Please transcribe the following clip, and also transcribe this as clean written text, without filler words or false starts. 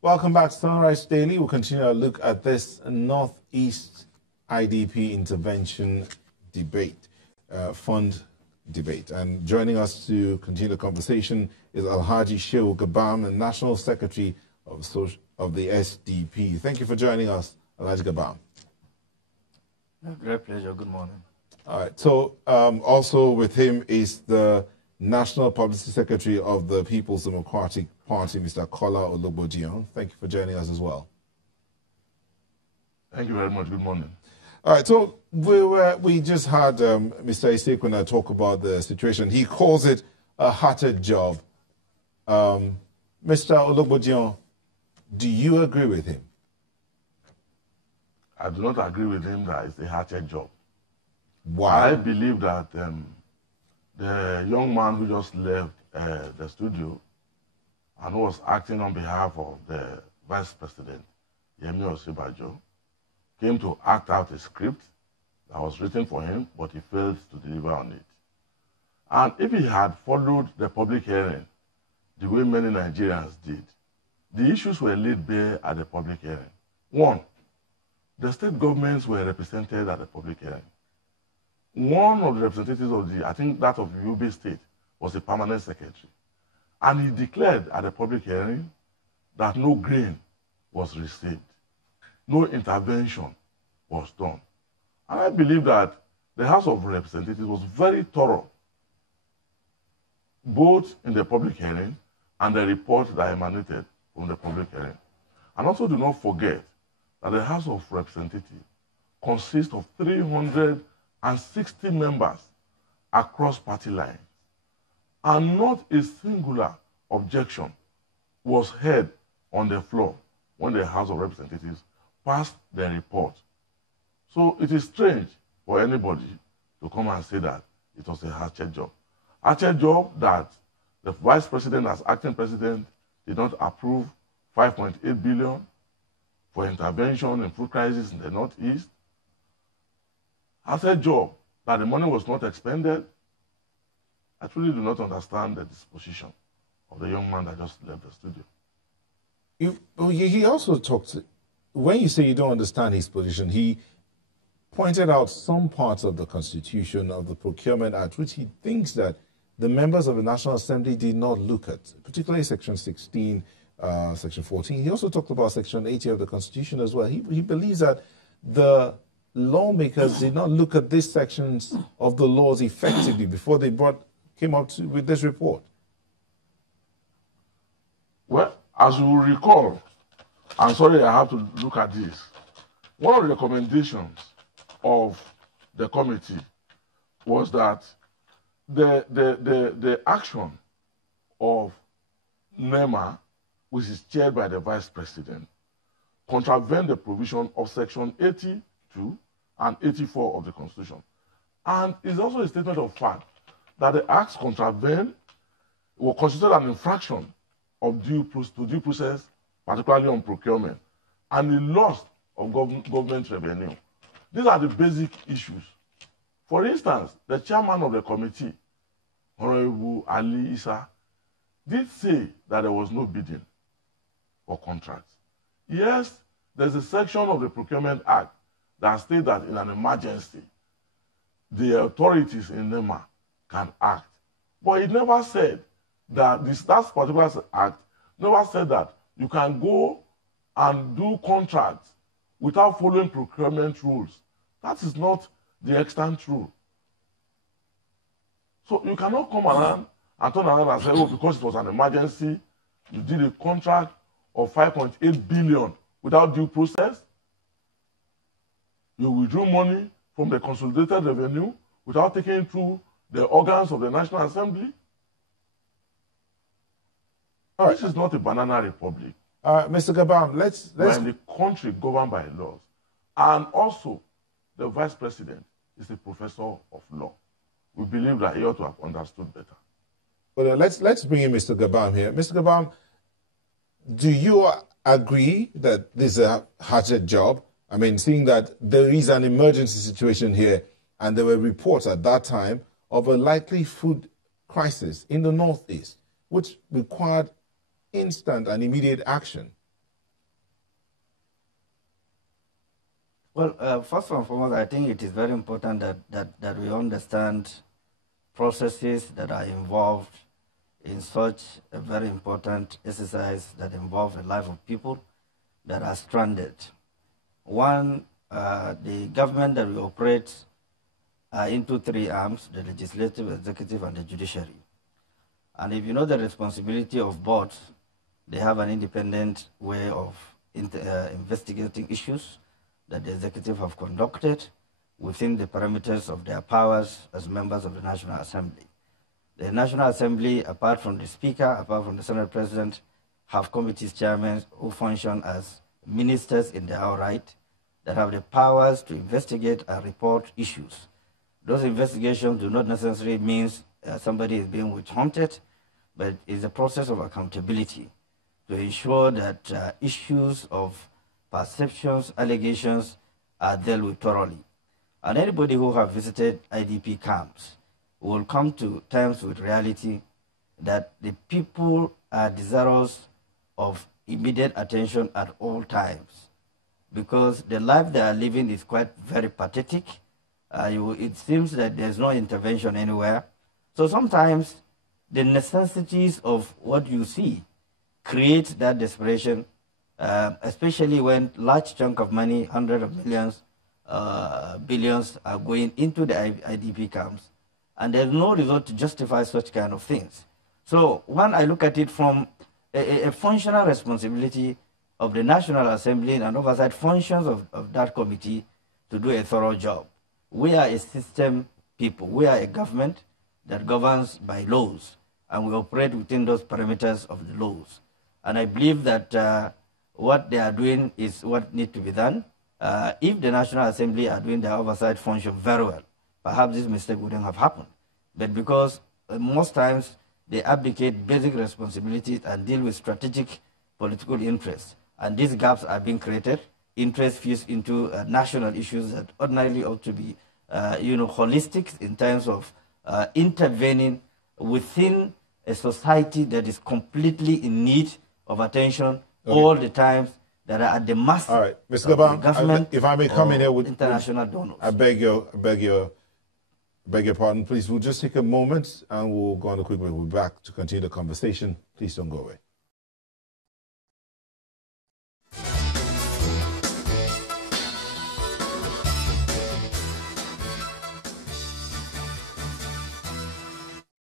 Welcome back to Sunrise Daily. We'll continue our look at this Northeast IDP intervention debate, fund debate. And joining us to continue the conversation is Alhaji Shehu Gabam, the National Secretary of the SDP. Thank you for joining us, Alhaji Gabam. Great pleasure. Good morning. All right. So also with him is the National Publicity Secretary of the People's Democratic Party, Mr. Ologbodiyan. Thank you for joining us as well. Thank you very much. Good morning. All right, so we just had Mr. Isekwuna talk about the situation. He calls it a hatchet job. Mr. Ologbodiyan, do you agree with him? I do not agree with him that it's a hatchet job. Why? I believe that the young man who just left the studio and who was acting on behalf of the Vice President, Yemi Osibajo, came to act out a script that was written for him, but he failed to deliver on it. And if he had followed the public hearing the way many Nigerians did, the issues were laid bare at the public hearing. One, the state governments were represented at the public hearing. One of the representatives of I think that of Yobe State, was a permanent secretary. And he declared at the public hearing that no grain was received. No intervention was done. And I believe that the House of Representatives was very thorough, both in the public hearing and the report that emanated from the public hearing. And also do not forget that the House of Representatives consists of 360 members across party lines. And not a singular objection was heard on the floor when the House of Representatives passed the report. So it is strange for anybody to come and say that it was a hatchet job. Hatchet job that the Vice President as acting president did not approve 5.8 billion for intervention in food crisis in the Northeast. Hatchet job that the money was not expended. I truly do not understand the disposition of the young man that just left the studio. He also talked, when you say you don't understand his position, he pointed out some parts of the Constitution, of the Procurement Act, which he thinks that the members of the National Assembly did not look at, particularly Section 16, Section 14. He also talked about Section 80 of the Constitution as well. He believes that the lawmakers did not look at these sections of the laws effectively before they came up with this report. Well, as you will recall, I'm sorry I have to look at this. One of the recommendations of the committee was that the action of NEMA, which is chaired by the Vice President, contravene the provision of Section 82 and 84 of the Constitution. And it's also a statement of fact that the acts contravened were considered an infraction of due process, particularly on procurement, and the loss of government revenue. These are the basic issues. For instance, the chairman of the committee, Honorable Ali Issa, did say that there was no bidding for contracts. Yes, there's a section of the Procurement Act that states that in an emergency, the authorities in NEMA can act. But it never said that that particular act never said that you can go and do contracts without following procurement rules. That is not the extant rule. So you cannot come around and turn around and say, oh, because it was an emergency, you did a contract of 5.8 billion without due process. You withdrew money from the consolidated revenue without taking it through the organs of the National Assembly. All right. This is not a banana republic. Mr. Gabam, let's... We're in the country governed by laws. And also, the Vice President is a professor of law. We believe that he ought to have understood better. Well, let's bring in Mr. Gabam here. Mr. Gabam, do you agree that this is a hatchet job? I mean, seeing that there is an emergency situation here, and there were reports at that time of a likely food crisis in the Northeast, which required instant and immediate action. Well, first and foremost, I think it is very important that we understand processes that are involved in such a very important exercise that involves the life of people that are stranded. One, the government that we operate are into three arms: the legislative, executive, and the judiciary. And if you know the responsibility of both, they have an independent way of investigating issues that the executive have conducted within the parameters of their powers as members of the National Assembly. The National Assembly, apart from the Speaker, apart from the Senate President, have committees chairmen who function as ministers in their own right that have the powers to investigate and report issues. Those investigations do not necessarily mean somebody is being witch-hunted, but it's a process of accountability to ensure that issues of perceptions, allegations are dealt with thoroughly. And anybody who have visited IDP camps will come to terms with reality that the people are desirous of immediate attention at all times, because the life they are living is quite very pathetic. It seems that there's no intervention anywhere. So sometimes the necessities of what you see create that desperation, especially when large chunk of money, hundreds of millions, billions are going into the IDP camps, and there's no result to justify such kind of things. So when I look at it from a functional responsibility of the National Assembly and oversight functions of that committee to do a thorough job. We are a system people. We are a government that governs by laws, and we operate within those parameters of the laws. And I believe that what they are doing is what needs to be done. If the National Assembly are doing their oversight function very well, perhaps this mistake wouldn't have happened. But because most times they abdicate basic responsibilities and deal with strategic political interests, and these gaps are being created, interest fused into national issues that ordinarily ought to be holistic in terms of intervening within a society that is completely in need of attention all the time, that are at the mercy all right, Mr. of the government. If I may come in here with international donors. I beg your pardon, please. We'll just take a moment and we'll go on a quick break. We'll be back to continue the conversation. Please don't go away.